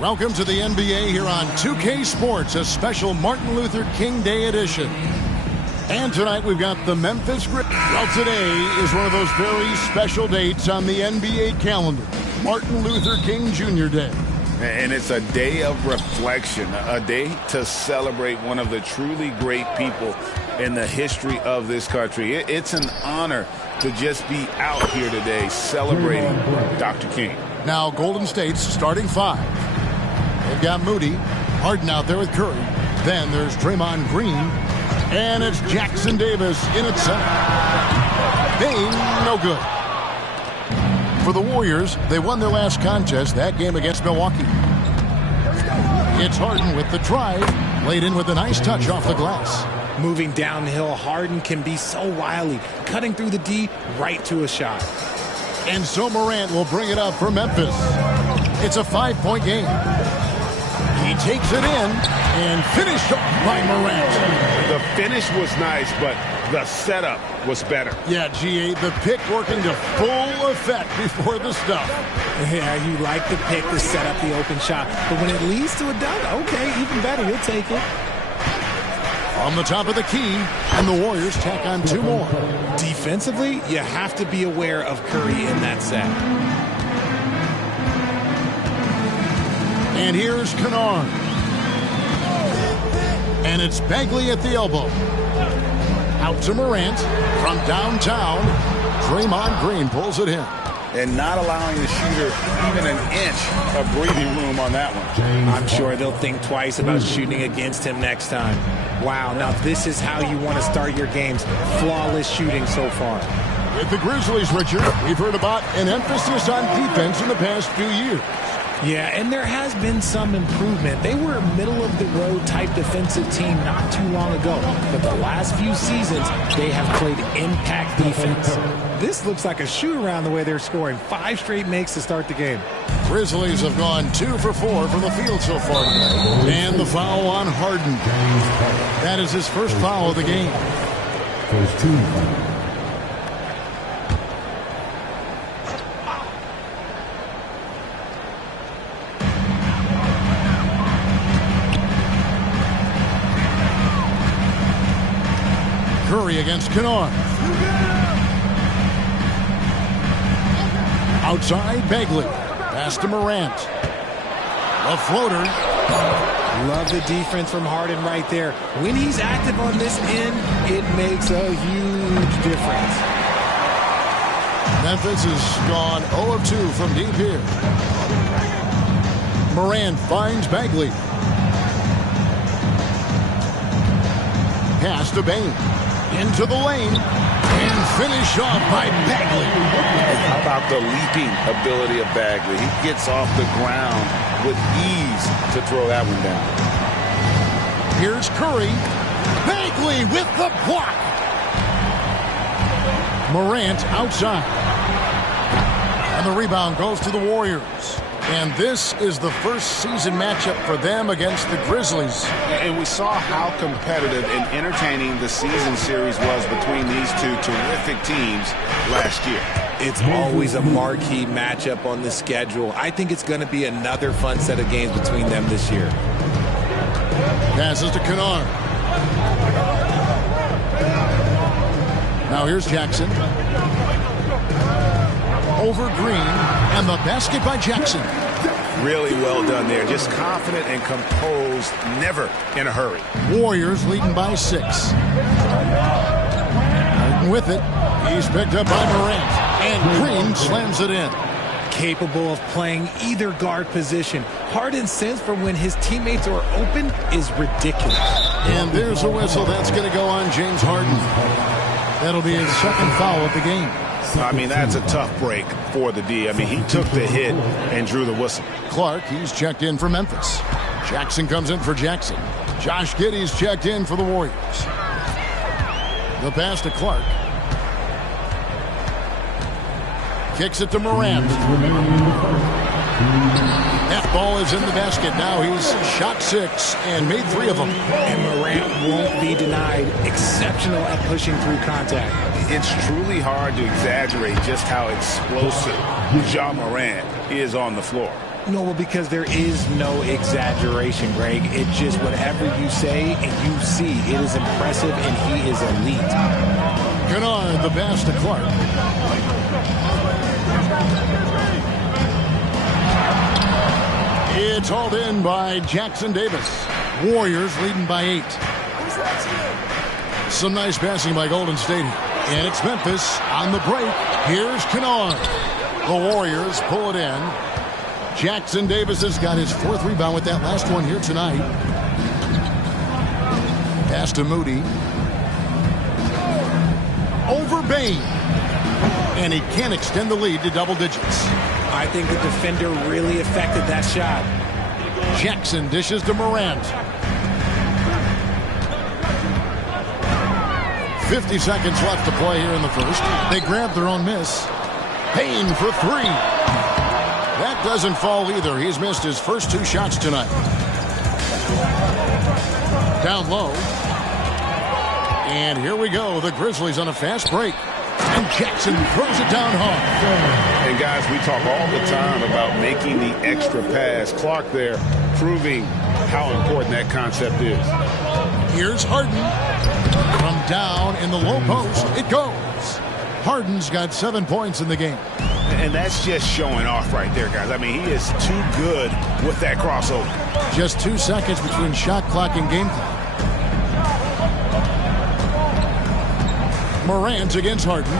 Welcome to the NBA here on 2K Sports, a special Martin Luther King Day edition. And tonight we've got the Memphis Grizzlies. Well, today is one of those very special dates on the NBA calendar, Martin Luther King Jr. Day. And it's a day of reflection, a day to celebrate one of the truly great people in the history of this country. It's an honor to just be out here today celebrating Dr. King. Now, Golden State's starting five. They've got Moody, Harden out there with Curry. Then there's Draymond Green, and it's Jackson Davis in at center. Bang, no good. For the Warriors, they won their last contest, that game against Milwaukee. It's Harden with the drive, laid in with a nice touch off the glass. Moving downhill, Harden can be so wily, cutting through the D right to a shot. And so Morant will bring it up for Memphis. It's a 5-point game. He takes it in and finished off by Morant. The finish was nice, but the setup was better. Yeah, GA, the pick working to full effect before the stuff. Yeah, you like the pick to set up the open shot. But when it leads to a dunk, okay, even better, you'll take it. On the top of the key, and the Warriors tack on two more. Defensively, you have to be aware of Curry in that set. And here's Kennard. And it's Bagley at the elbow. Out to Morant from downtown. Draymond Green pulls it in. And not allowing the shooter even an inch of breathing room on that one. I'm sure they'll think twice about shooting against him next time. Wow, now this is how you want to start your games. Flawless shooting so far. With the Grizzlies, Richard, we've heard about an emphasis on defense in the past few years. Yeah, and there has been some improvement. They were a middle-of-the-road type defensive team not too long ago. But the last few seasons, they have played impact defense. This looks like a shoot-around the way they're scoring. 5 straight makes to start the game. Grizzlies have gone 2 for 4 from the field so far today. And the foul on Harden. That is his first foul of the game. First team foul. Curry against Kennard. Outside, Bagley. Pass to Morant. A floater. Love the defense from Harden right there. When he's active on this end, it makes a huge difference. Memphis has gone 0 of 2 from deep here. Morant finds Bagley. Pass to Bane. Into the lane. And finish off by Bagley. How about the leaping ability of Bagley? He gets off the ground with ease to throw that one down. Here's Curry. Bagley with the block. Morant outside. And the rebound goes to the Warriors. And this is the first season matchup for them against the Grizzlies. And we saw how competitive and entertaining the season series was between these two terrific teams last year. It's always a marquee matchup on the schedule. I think it's going to be another fun set of games between them this year. Passes to Kennard. Now here's Jackson. Over Green, and the basket by Jackson. Really well done there. Just confident and composed, never in a hurry. Warriors leading by 6. Harden with it. He's picked up by Morant, and Green slams it in. Capable of playing either guard position. Harden's sense for when his teammates are open is ridiculous. And there's a whistle that's going to go on James Harden. That'll be his second foul of the game. I mean, that's a tough break for the D. I mean, he took the hit and drew the whistle. Clark, he's checked in for Memphis. Jackson comes in for Jackson. Josh Giddey's checked in for the Warriors. The pass to Clark. Kicks it to Morant. That ball is in the basket. Now he's shot 6 and made 3 of them. And Morant won't be denied. Exceptional at pushing through contact. It's truly hard to exaggerate just how explosive Ja Morant is on the floor. No, well, because there is no exaggeration, Greg. It's just whatever you say and you see. It is impressive, and he is elite. Kennard, the pass to Clark. It's hauled in by Jackson Davis. Warriors leading by 8. Some nice passing by Golden State. And it's Memphis on the break. Here's Kennard. The Warriors pull it in. Jackson Davis has got his 4th rebound with that last one here tonight. Pass to Moody. Over Bain. And he can't extend the lead to double digits. I think the defender really affected that shot. Jackson dishes to Morant. 50 seconds left to play here in the first. They grab their own miss. Payne for 3. That doesn't fall either. He's missed his first 2 shots tonight. Down low. And here we go. The Grizzlies on a fast break. And Jackson throws it down hard. And guys, we talk all the time about making the extra pass. Clark there proving how important that concept is. Here's Harden. From down in the low post, it goes. Harden's got 7 points in the game. And that's just showing off right there, guys. I mean, he is too good with that crossover. Just 2 seconds between shot clock and game clock. Morant against Harden.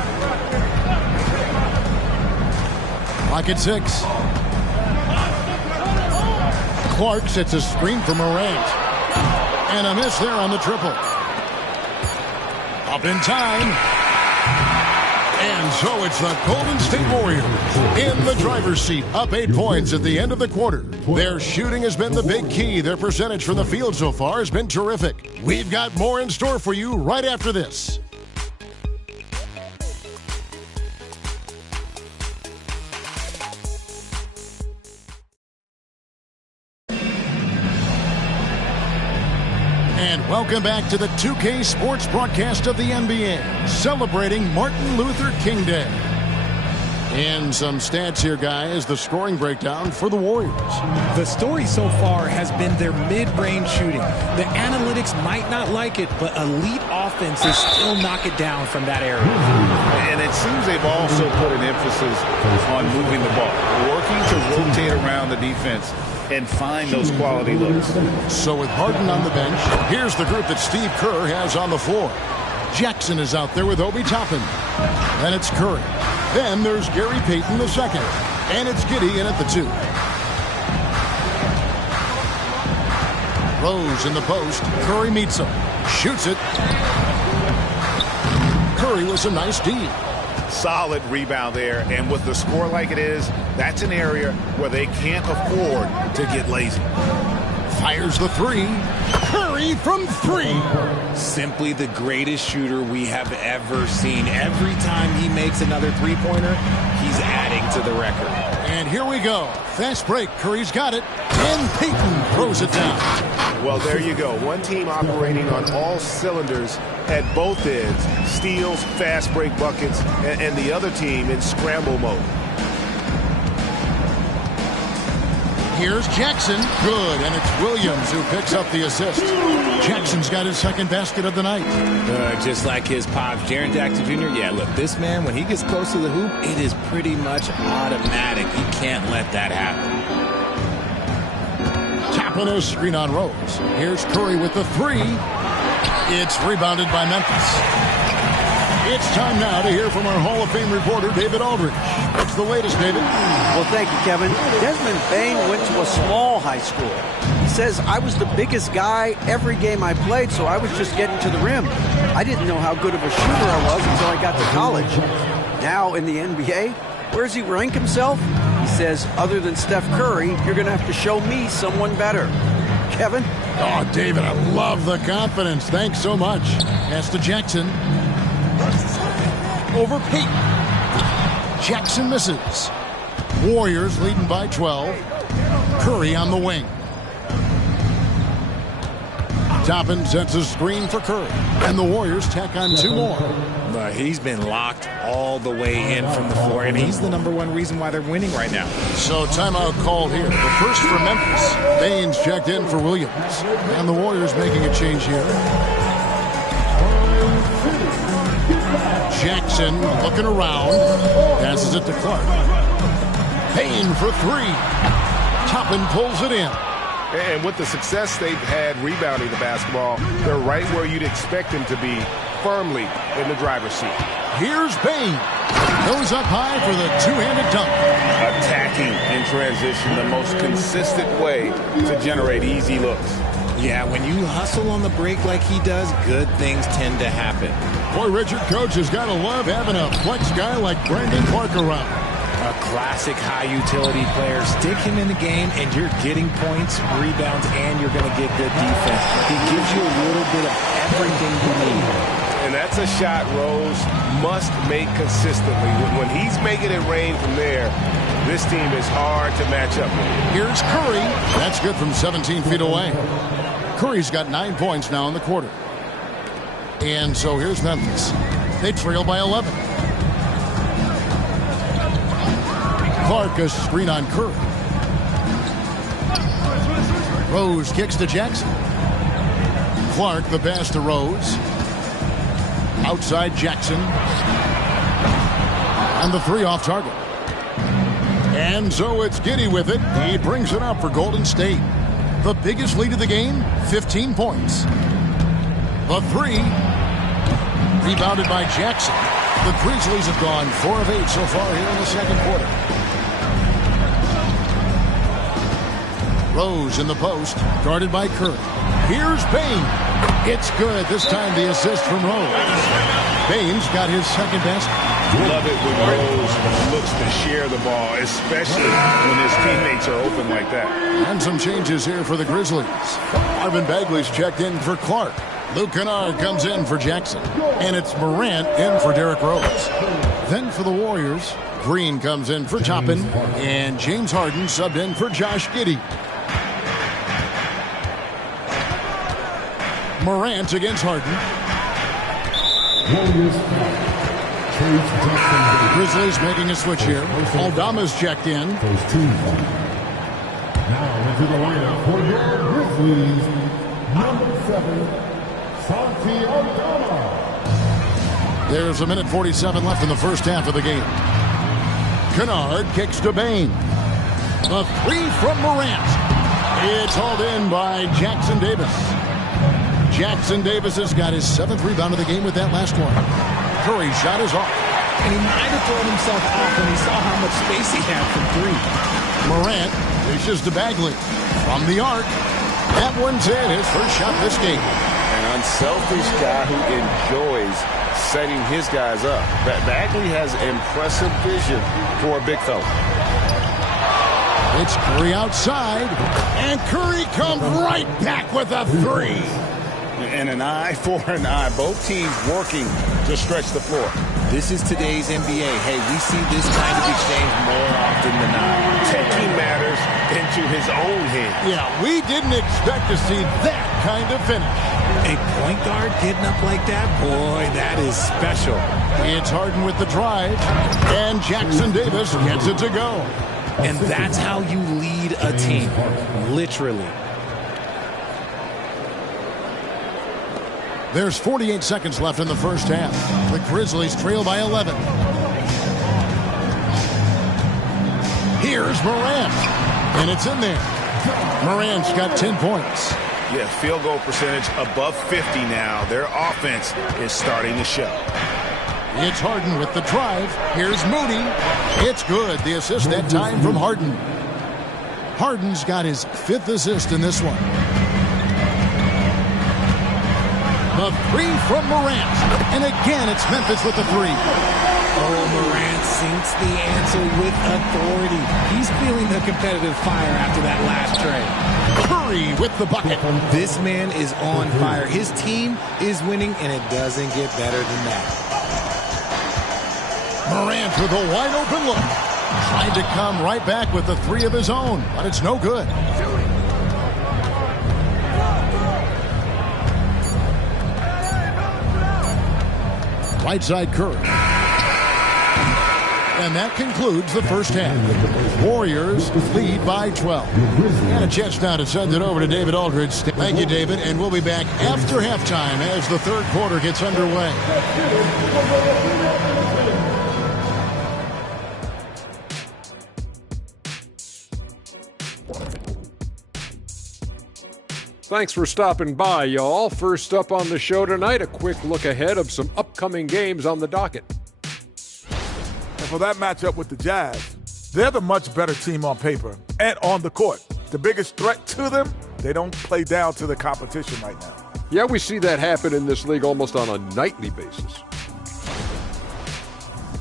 Clock at 6. Clark sets a screen for Morant. And a miss there on the triple. Up in time. And so it's the Golden State Warriors in the driver's seat, up 8 points at the end of the quarter. Their shooting has been the big key. Their percentage from the field so far has been terrific. We've got more in store for you right after this. And welcome back to the 2K Sports broadcast of the NBA, celebrating Martin Luther King Day. And some stats here, guys, the scoring breakdown for the Warriors. The story so far has been their mid-range shooting. The analytics might not like it, but elite offenses still knock it down from that area. And it seems they've also put an emphasis on moving the ball, working to rotate around the defense and find those quality looks. So with Harden on the bench, here's the group that Steve Kerr has on the floor. Jackson is out there with Obi Toppin. Then it's Curry. Then there's Gary Payton II. And it's Giddey in at the 2. Rose in the post. Curry meets him. Shoots it. Curry with a nice D. Solid rebound there, and with the score like it is, that's an area where they can't afford to get lazy. Fires the 3. Curry from 3. Simply the greatest shooter we have ever seen. Every time he makes another three-pointer, he's adding to the record. And here we go. Fast break. Curry's got it. And Payton throws it down. Well, there you go. One team operating on all cylinders at both ends. Steals, fast break buckets, and the other team in scramble mode. Here's Jackson. Good. And it's Williams who picks up the assist. Jackson's got his second basket of the night. Just like his pops, Jaren Jackson Jr. Yeah, look, this man, when he gets close to the hoop, it is pretty much automatic. You can't let that happen. Tapping a screen on Rose. Here's Curry with the 3. It's rebounded by Memphis. It's time now to hear from our Hall of Fame reporter, David Aldridge. What's the latest, David? Well, thank you, Kevin. Desmond Bain went to a small high school. He says, I was the biggest guy every game I played, so I was just getting to the rim. I didn't know how good of a shooter I was until I got to college. Now in the NBA, where does he rank himself? He says, other than Steph Curry, you're going to have to show me someone better. Kevin? Oh, David, I love the confidence. Thanks so much. Pass to Jackson. Over Payton. Jackson misses. Warriors leading by 12. Curry on the wing. Toppin sets a screen for Curry. And the Warriors tack on 2 more. He's been locked all the way in from the floor, and he's the #1 reason why they're winning right now. So timeout called here. The first for Memphis. Baines checked in for Williams. And the Warriors making a change here. Jackson looking around. Passes it to Clark. Payne for three. Toppin pulls it in. And with the success they've had rebounding the basketball, they're right where you'd expect them to be, firmly in the driver's seat. Here's Bain. Goes up high for the two-handed dunk. Attacking in transition, the most consistent way to generate easy looks. Yeah, when you hustle on the break like he does, good things tend to happen. Boy, Richard, coach has got to love having a flex guy like Brandon Clark around. A classic high-utility player. Stick him in the game, and you're getting points, rebounds, and you're going to get good defense. He gives you a little bit of everything you need. And that's a shot Rose must make consistently. When he's making it rain from there, this team is hard to match up with. Here's Curry. That's good from 17 feet away. Curry's got 9 points now in the quarter. And so here's Memphis. They trail by 11. Clark, a screen on Curry. Rose kicks to Jackson. Clark, the pass to Rose. Outside Jackson. And the three off target. And so it's Giddey with it. He brings it up for Golden State. The biggest lead of the game, 15 points. The three, rebounded by Jackson. The Grizzlies have gone 4 of 8 so far here in the second quarter. Rose in the post, guarded by Curry. Here's Bain. It's good. This time the assist from Rose. Bain's got his second best. Love it when Rose looks to share the ball, especially when his teammates are open like that. And some changes here for the Grizzlies. Marvin Bagley's checked in for Clark. Luke Kennard comes in for Jackson. And it's Morant in for Derrick Rose. Then for the Warriors, Green comes in for Toppin. And James Harden subbed in for Josh Giddey. Morant against Harden. Grizzlies making a switch here. Aldama's checked in. Now into the lineup for your Grizzlies, number 7, Santi Aldama. There's 1:47 left in the first half of the game. Kennard kicks to Bain. A three from Morant. It's hauled in by Jackson Davis. Jackson Davis has got his 7th rebound of the game with that last one. Curry's shot is off. And he might have thrown himself off when he saw how much space he had from three. Morant dishes to Bagley. From the arc. That one's in, his first shot this game. An unselfish guy who enjoys setting his guys up. Bagley has impressive vision for a big fella. It's Curry outside. And Curry comes right back with a three. And an eye for an eye. Both teams working to stretch the floor. This is today's NBA. Hey, we see this kind of exchange more often than not. Taking matters into his own hands. Yeah, we didn't expect to see that kind of finish. A point guard getting up like that? Boy, that is special. It's Harden with the drive. And Jackson Davis gets it to go. And that's how you lead a team. Literally. There's 48 seconds left in the first half. The Grizzlies trail by 11. Here's Morant. And it's in there. Morant's got 10 points. Yeah, field goal percentage above 50 now. Their offense is starting to show. It's Harden with the drive. Here's Moody. It's good. The assist that time from Harden. Harden's got his 5th assist in this one. The three from Morant. And again, it's Memphis with the three. Oh, Morant sinks the answer with authority. He's feeling the competitive fire after that last tray. Curry with the bucket. This man is on fire. His team is winning, and it doesn't get better than that. Morant with a wide open look. Tried to come right back with the three of his own, but it's no good. Right side Curry. And that concludes the first half. Warriors lead by 12. And a chance now to send it over to David Aldridge. Thank you, David. And we'll be back after halftime as the third quarter gets underway. Thanks for stopping by, y'all. First up on the show tonight, a quick look ahead of some upcoming games on the docket. And for that matchup with the Jazz, they're the much better team on paper and on the court. The biggest threat to them, they don't play down to the competition right now. Yeah, we see that happen in this league almost on a nightly basis.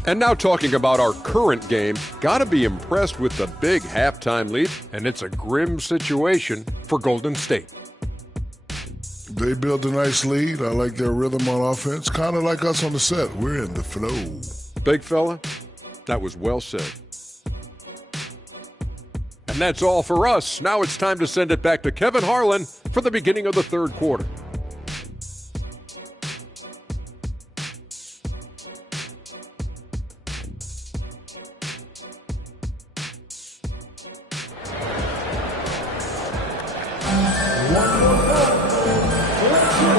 And now talking about our current game, gotta be impressed with the big halftime lead, and it's a grim situation for Golden State. They built a nice lead. I like their rhythm on offense. Kind of like us on the set. We're in the flow. Big fella, that was well said. And that's all for us. Now it's time to send it back to Kevin Harlan for the beginning of the third quarter.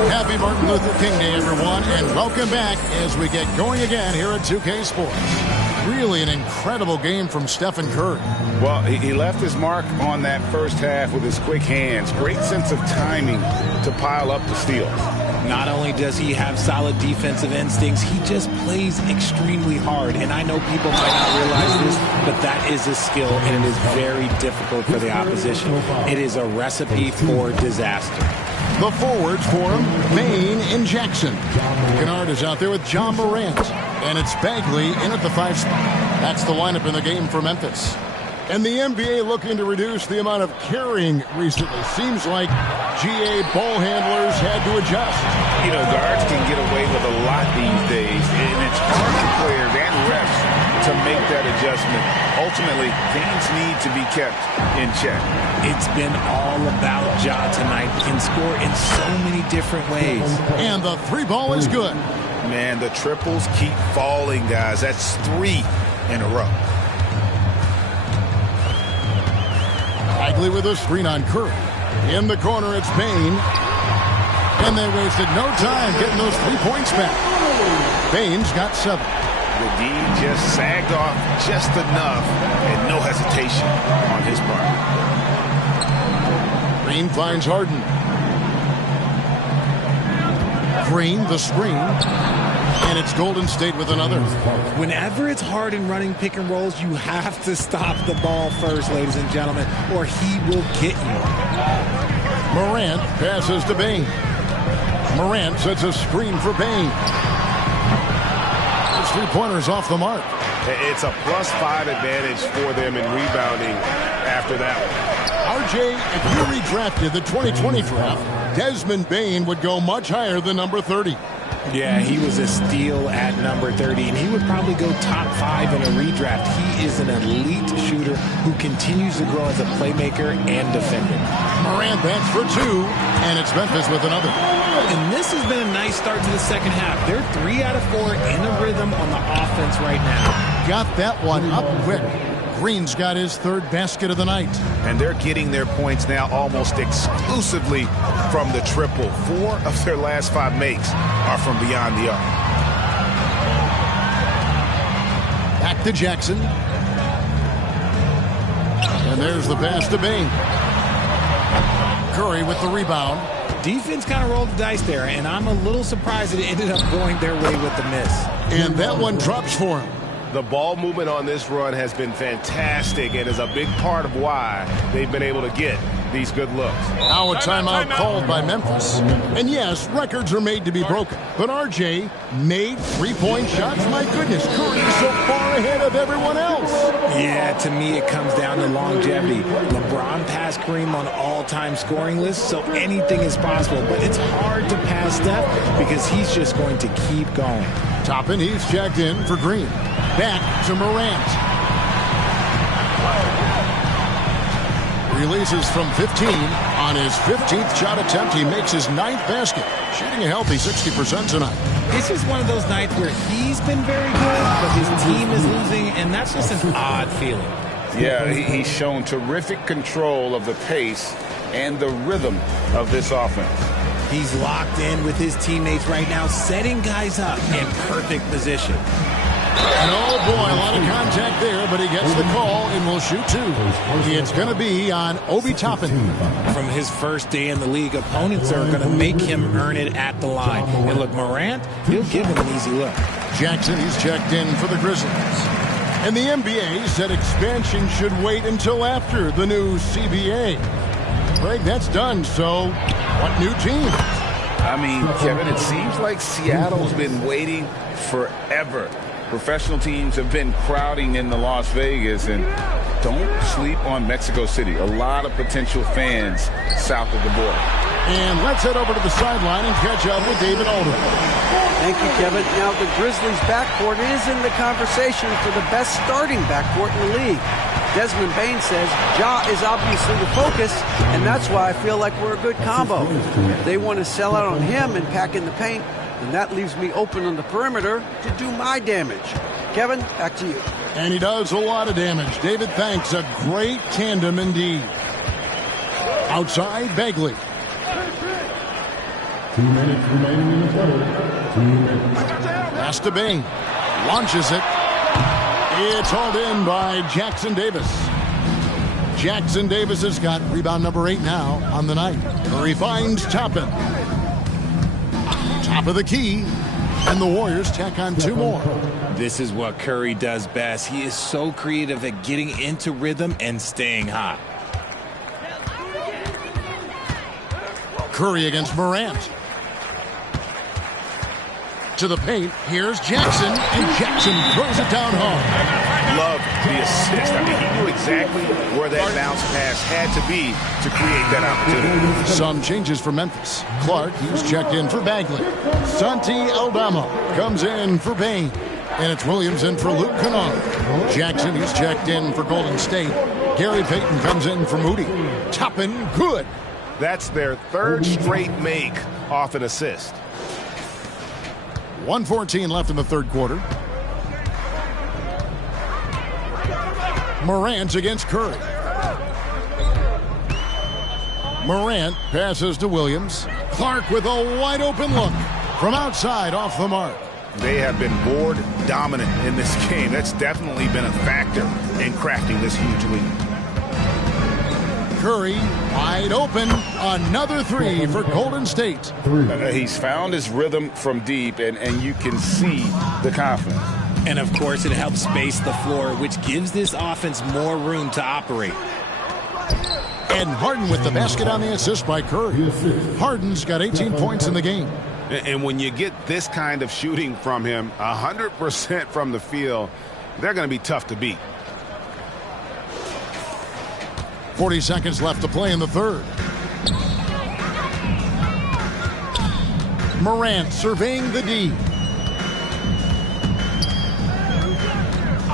Happy Martin Luther King Day, everyone, and welcome back as we get going again here at 2K Sports. Really an incredible game from Stephen Curry. Well, he left his mark on that first half with his quick hands. Great sense of timing to pile up the steals. Not only does he have solid defensive instincts, he just plays extremely hard. And I know people might not realize this, but that is a skill, and it is very difficult for the opposition. It is a recipe for disaster. The forwards for him, Bane and Jackson. Kennard is out there with John Morant. And it's Bagley in at the 5 spot. That's the lineup in the game for Memphis. And the NBA looking to reduce the amount of carrying recently. Seems like GA ball handlers had to adjust. You know, guards can get away with a lot these days, and it's hard for players and refs to make that adjustment. Ultimately, things need to be kept in check. It's been all about Ja tonight. He can score in so many different ways. And the 3 ball is good. Man, the triples keep falling, guys. That's 3 in a row. Bagley with a screen on Curry. In the corner, it's Bane. And they wasted no time getting those 3 points back. Bane's got 7. The D just sagged off just enough and no hesitation on his part. Green finds Harden. Green, the screen. And it's Golden State with another. Whenever it's Harden running pick and rolls, you have to stop the ball first, ladies and gentlemen, or he will get you. Morant passes to Bane. Morant sets a screen for Bane. Those 3-pointers off the mark. It's a +5 advantage for them in rebounding after that one. RJ, if you redrafted the 2020 draft, Desmond Bane would go much higher than number 30. Yeah, he was a steal at number 30, and he would probably go top 5 in a redraft. He is an elite shooter who continues to grow as a playmaker and defender. Morant bats for 2, and it's Memphis with another. And this has been a nice start to the second half. They're 3 out of 4 in a rhythm on the offense right now. Got that one up quick. Green's got his 3rd basket of the night. And they're getting their points now almost exclusively from the triple. 4 of their last 5 makes are from beyond the arc. Back to Jackson. And there's the pass to Bane. Curry with the rebound. Defense kind of rolled the dice there, and I'm a little surprised that it ended up going their way with the miss. And that one drops for him. The ball movement on this run has been fantastic and is a big part of why they've been able to get these good looks. Now a timeout called by Memphis. And yes, records are made to be broken. But RJ made 3-point shots. My goodness, Curry is so far ahead of everyone else. Yeah, to me it comes down to longevity. LeBron passed Kareem on all-time scoring lists, so anything is possible. But it's hard to pass Steph because he's just going to keep going. Toppin, he's checked in for Green. Back to Morant. Releases from 15. On his 15th shot attempt, he makes his 9th basket. Shooting a healthy 60% tonight. This is one of those nights where he's been very good, but his team is losing, and that's just an odd feeling. Yeah, he's shown terrific control of the pace and the rhythm of this offense. He's locked in with his teammates right now, setting guys up in perfect position. And oh boy, a lot of contact there, but he gets the call and will shoot 2. It's going to be on Obi Toppin. From his first day in the league, opponents are going to make him earn it at the line. And look, Morant, he'll give him an easy look. Jackson, he's checked in for the Grizzlies. And the NBA said expansion should wait until after the new CBA. Greg, that's done, so what new team? I mean, Kevin, it seems like Seattle's been waiting forever. Professional teams have been crowding in the Las Vegas, and don't sleep on Mexico City. A lot of potential fans south of the border. And let's head over to the sideline and catch up with David Aldridge. Thank you, Kevin. Now, the Grizzlies' backcourt is in the conversation for the best starting backcourt in the league. Desmond Bane says Ja is obviously the focus, and that's why I feel like we're a good combo. If they want to sell out on him and pack in the paint, then that leaves me open on the perimeter to do my damage. Kevin, back to you. And he does a lot of damage. David, thanks. A great tandem indeed. Outside, Bagley. 2 minutes remaining in the third. 2 minutes. Pass to Bane. Launches it. It's hauled in by Jackson Davis. Jackson Davis has got rebound number 8 now on the night. Curry finds Toppin. Top of the key. And the Warriors tack on 2 more. This is what Curry does best. He is so creative at getting into rhythm and staying hot. Curry against Morant. To the paint, here's Jackson, and Jackson throws it down home. Love the assist. I mean, he knew exactly where that bounce pass had to be to create that opportunity. Some changes for Memphis. Clark, he's checked in for Bagley. Santi Aldama comes in for Bane. And it's Williams in for Luke Kennard. Jackson, he's checked in for Golden State. Gary Payton comes in for Moody. Toppin, good. That's their 3rd straight make off an assist. 1:14 left in the 3rd quarter. Morant against Curry. Morant passes to Williams. Clark with a wide open look from outside off the mark. They have been board dominant in this game. That's definitely been a factor in crafting this huge lead. Curry wide open. Another 3 for Golden State. He's found his rhythm from deep, and you can see the confidence. And, of course, it helps space the floor, which gives this offense more room to operate. And Harden with the basket on the assist by Curry. Harden's got 18 points in the game. And when you get this kind of shooting from him, 100% from the field, they're going to be tough to beat. 40 seconds left to play in the 3rd. Morant surveying the D.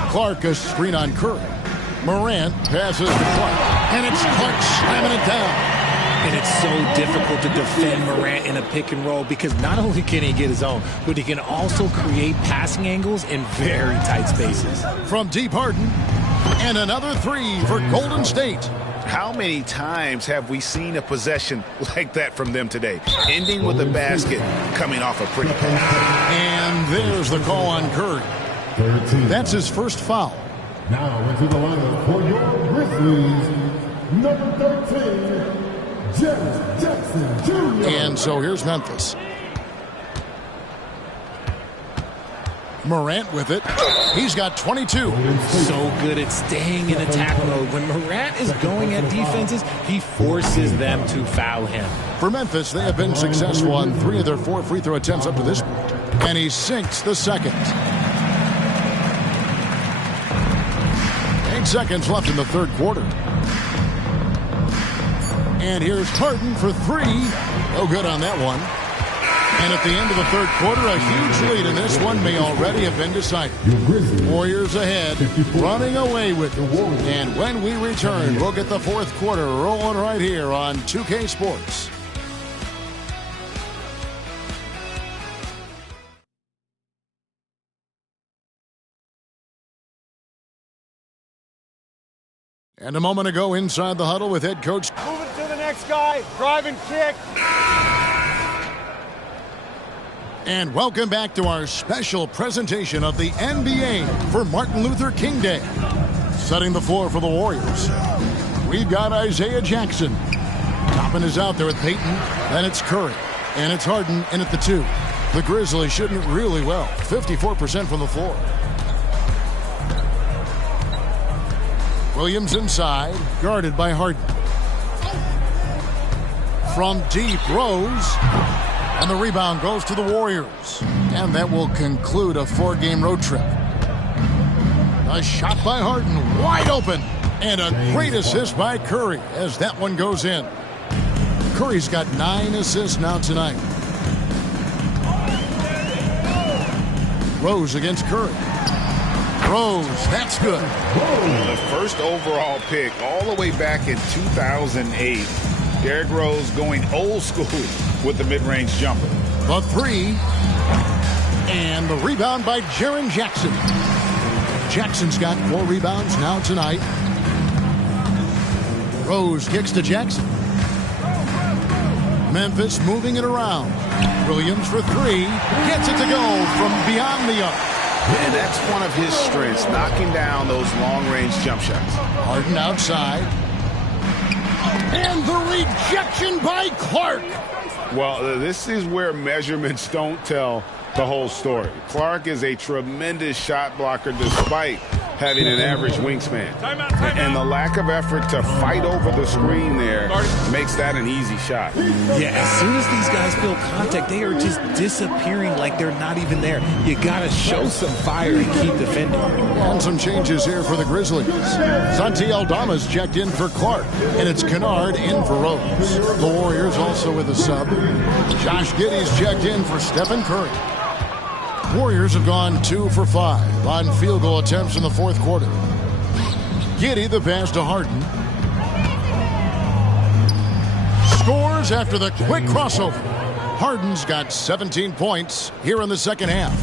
Clark a screen on Curry. Morant passes to Clark. And it's Clark slamming it down. And it's so difficult to defend Morant in a pick and roll because not only can he get his own, but he can also create passing angles in very tight spaces. From deep, Harden. And another 3 for Golden State. How many times have we seen a possession like that from them today? Ending with a basket, coming off a pretty pass. And there's the call on Curry. 13. That's his first foul. Now into the lineup for your Grizzlies, number 13, Jaren Jackson Jr. And so here's Memphis. Morant with it. He's got 22. So good at staying in attack mode. When Morant is going at defenses, he forces them to foul him. For Memphis, they have been successful on 3 of their 4 free throw attempts up to this point. And he sinks the second. 8 seconds left in the 3rd quarter. And here's Harden for 3. No good on that one. And at the end of the third quarter, a huge lead, and this one may already have been decided. Warriors ahead, running away with it. And when we return, we'll get the fourth quarter rolling right here on 2K Sports. And a moment ago inside the huddle with head coach. Move it to the next guy. Drive and kick. And welcome back to our special presentation of the NBA for Martin Luther King Day. Setting the floor for the Warriors, we've got Isaiah Jackson. Toppin is out there with Payton. Then it's Curry. And it's Harden in at the 2. The Grizzlies shooting it really well. 54% from the floor. Williams inside, guarded by Harden. From deep, Rose. And the rebound goes to the Warriors. And that will conclude a 4-game road trip. A shot by Harden, wide open. And a great assist by Curry as that one goes in. Curry's got 9 assists now tonight. Rose against Curry. Rose, that's good. The first overall pick all the way back in 2008. Derrick Rose going old school with the mid-range jumper. The 3. And the rebound by Jaren Jackson. Jackson's got 4 rebounds now tonight. Rose kicks to Jackson. Memphis moving it around. Williams for 3. Gets it to go from beyond the arc. And that's one of his strengths, knocking down those long-range jump shots. Harden outside. And the rejection by Clark. Well, this is where measurements don't tell the whole story. Clark is a tremendous shot blocker despite having an average wingspan. And the lack of effort to fight over the screen there makes that an easy shot. Yeah, as soon as these guys feel contact, they are just disappearing like they're not even there. You got to show some fire and keep defending. And some changes here for the Grizzlies. Santi Aldama's checked in for Clark, and it's Kennard in for Rose. The Warriors also with a sub. Josh Giddey's checked in for Stephen Curry. Warriors have gone 2 for 5 on field goal attempts in the fourth quarter. Giddey the pass to Harden. Scores after the quick crossover. Harden's got 17 points here in the second half.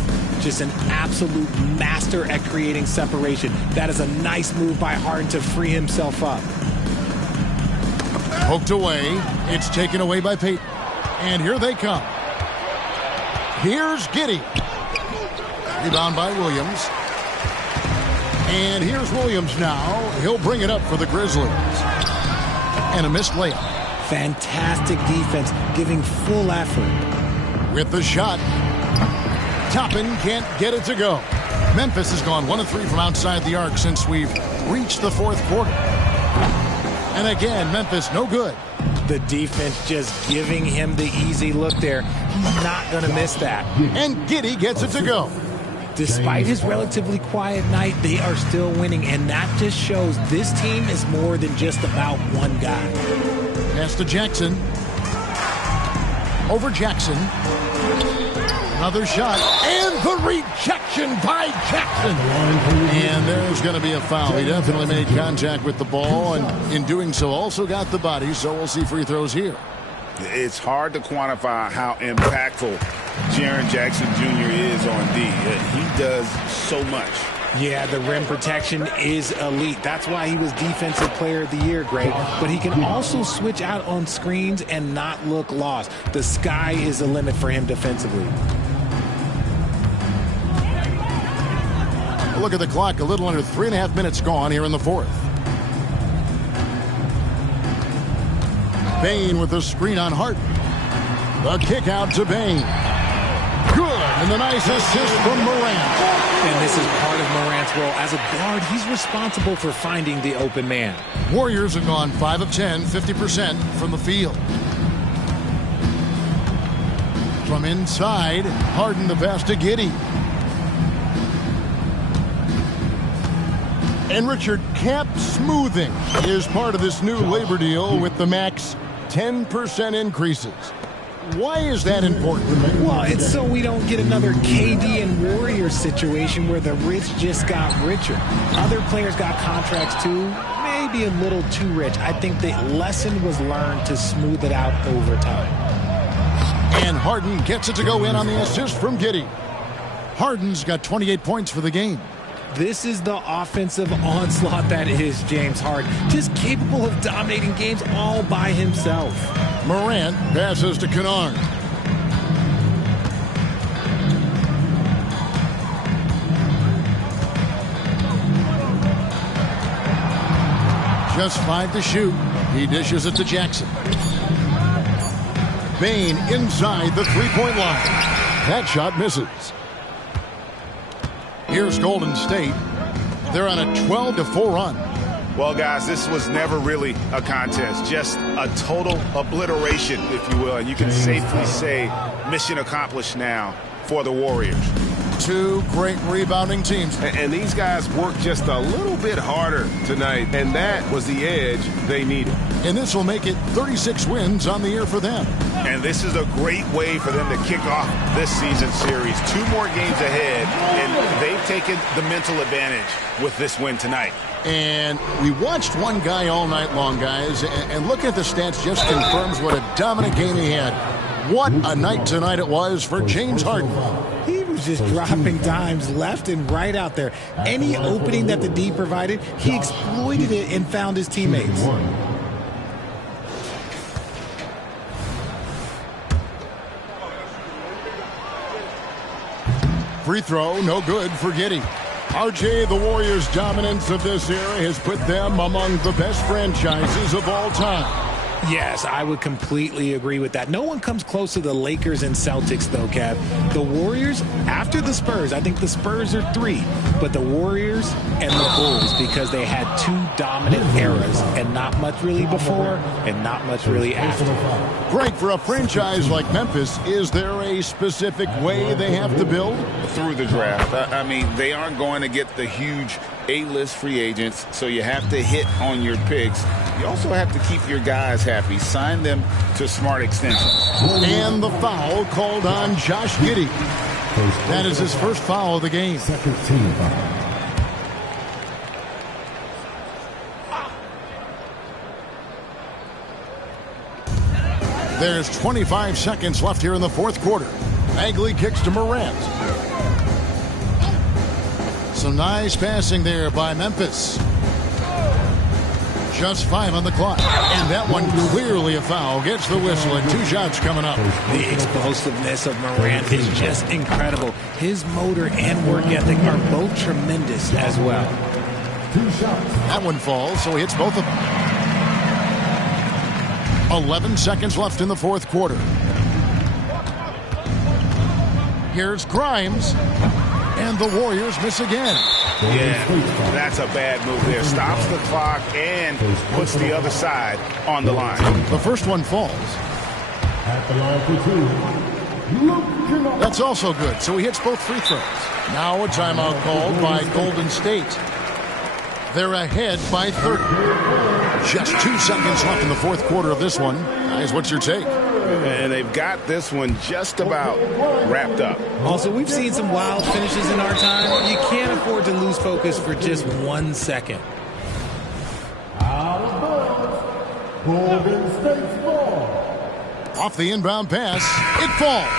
Just an absolute master at creating separation. That is a nice move by Harden to free himself up. Poked away. It's taken away by Payton. And here they come. Here's Giddey. Rebound by Williams. And here's Williams now. He'll bring it up for the Grizzlies. And a missed layup. Fantastic defense, giving full effort. With the shot. Toppin can't get it to go. Memphis has gone 1 of 3 from outside the arc since we've reached the fourth quarter. And again, Memphis no good. The defense just giving him the easy look there. He's not going to miss that. And Giddey gets it to go. Despite his relatively quiet night, they are still winning, and that just shows this team is more than just about one guy. Pass to Jackson. Over Jackson. Another shot. And the rejection by Jackson. And there's going to be a foul. He definitely made contact with the ball, and in doing so also got the body, so we'll see free throws here. It's hard to quantify how impactful Jaren Jackson Jr. is on D. He does so much. Yeah, the rim protection is elite. That's why he was Defensive Player of the Year, Greg. But he can also switch out on screens and not look lost. The sky is the limit for him defensively. Look at the clock. A little under 3.5 minutes gone here in the fourth. Bane with the screen on Harden. The kick out to Bane. Good, and the nice assist from Morant. And this is part of Morant's role. As a guard, he's responsible for finding the open man. Warriors have gone 5 of 10, 50% from the field. From inside, Harden the pass to Giddey. And Richard, cap smoothing is part of this new labor deal with the max 10% increases. Why is that important? Well, it's so we don't get another KD and Warriors situation where the rich just got richer. Other players got contracts too, maybe a little too rich. I think the lesson was learned to smooth it out over time. And Harden gets it to go in on the assist from Giddey. Harden's got 28 points for the game. This is the offensive onslaught that is James Harden. Just capable of dominating games all by himself. Morant passes to Kennard. Just 5 to shoot. He dishes it to Jackson. Bane inside the three-point line. That shot misses. Here's Golden State. They're on a 12-4 run. Well, guys, this was never really a contest, just a total obliteration, if you will. And you can safely say mission accomplished now for the Warriors. Two great rebounding teams. And these guys worked just a little bit harder tonight, and that was the edge they needed. And this will make it 36 wins on the year for them. And this is a great way for them to kick off this season series. 2 more games ahead, and they've taken the mental advantage with this win tonight. And we watched one guy all night long, guys, and looking at the stats just confirms what a dominant game he had. What a night tonight it was for James Harden. He was just dropping dimes left and right out there. Any opening that the D provided, he exploited it and found his teammates. Free throw, no good for Giddey. RJ, the Warriors' dominance of this era has put them among the best franchises of all time. Yes, I would completely agree with that. No one comes close to the Lakers and Celtics, though, Kev. The Warriors, after the Spurs, I think the Spurs are 3, but the Warriors and the Bulls, because they had 2 dominant eras, and not much really before and not much really after. Greg, for a franchise like Memphis, is there a specific way they have to build? Through the draft. I mean, they aren't going to get the huge A-list free agents, so you have to hit on your picks. You also have to keep your guys happy. Sign them to smart extensions. And the foul called on Josh Giddey. That is his first foul of the game. Second team foul. There's 25 seconds left here in the fourth quarter. Bagley kicks to Morant. Some nice passing there by Memphis. Just 5 on the clock. And that one clearly a foul. Gets the whistle and 2 shots coming up. The explosiveness of Morant is just incredible. His motor and work ethic are both tremendous as well. 2 shots. That one falls, so he hits both of them. 11 seconds left in the fourth quarter. Here's Grimes. And the Warriors miss again. Yeah, that's a bad move there. Stops the clock and puts the other side on the line. The first one falls. At the line for 2. That's also good, so he hits both free throws. Now a timeout called by Golden State. They're ahead by 30. Just 2 seconds left in the fourth quarter of this one. Guys, what's your take? And they've got this one just about wrapped up. Also, we've seen some wild finishes in our time. You can't afford to lose focus for just 1 second. Out of bounds. Golden State's ball. Off the inbound pass, it falls.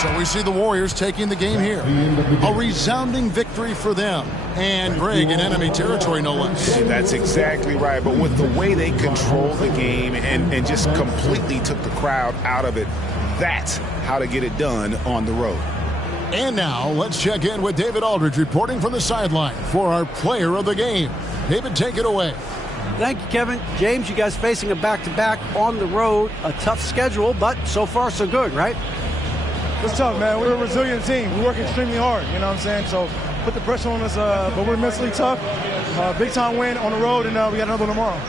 So we see the Warriors taking the game here. A resounding victory for them. And Greg in enemy territory, no less. That's exactly right. But with the way they control the game and just completely took the crowd out of it, that's how to get it done on the road. And now let's check in with David Aldridge reporting from the sideline for our player of the game. David, take it away. Thank you, Kevin. James, you guys facing a back-to-back on the road. A tough schedule, but so far so good, right? It's tough, man. We're a resilient team. We work extremely hard, you know what I'm saying? So put the pressure on us, but we're mentally tough. Big-time win on the road, and we got another one tomorrow.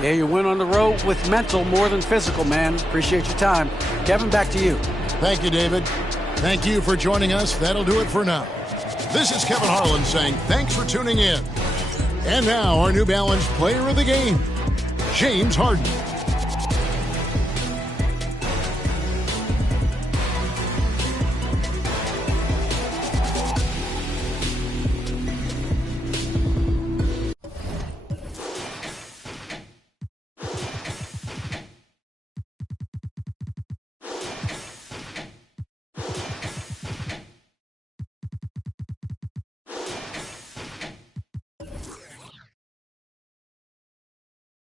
Yeah, you win on the road with mental more than physical, man. Appreciate your time. Kevin, back to you. Thank you, David. Thank you for joining us. That'll do it for now. This is Kevin Harlan saying thanks for tuning in. And now our New Balance player of the game, James Harden.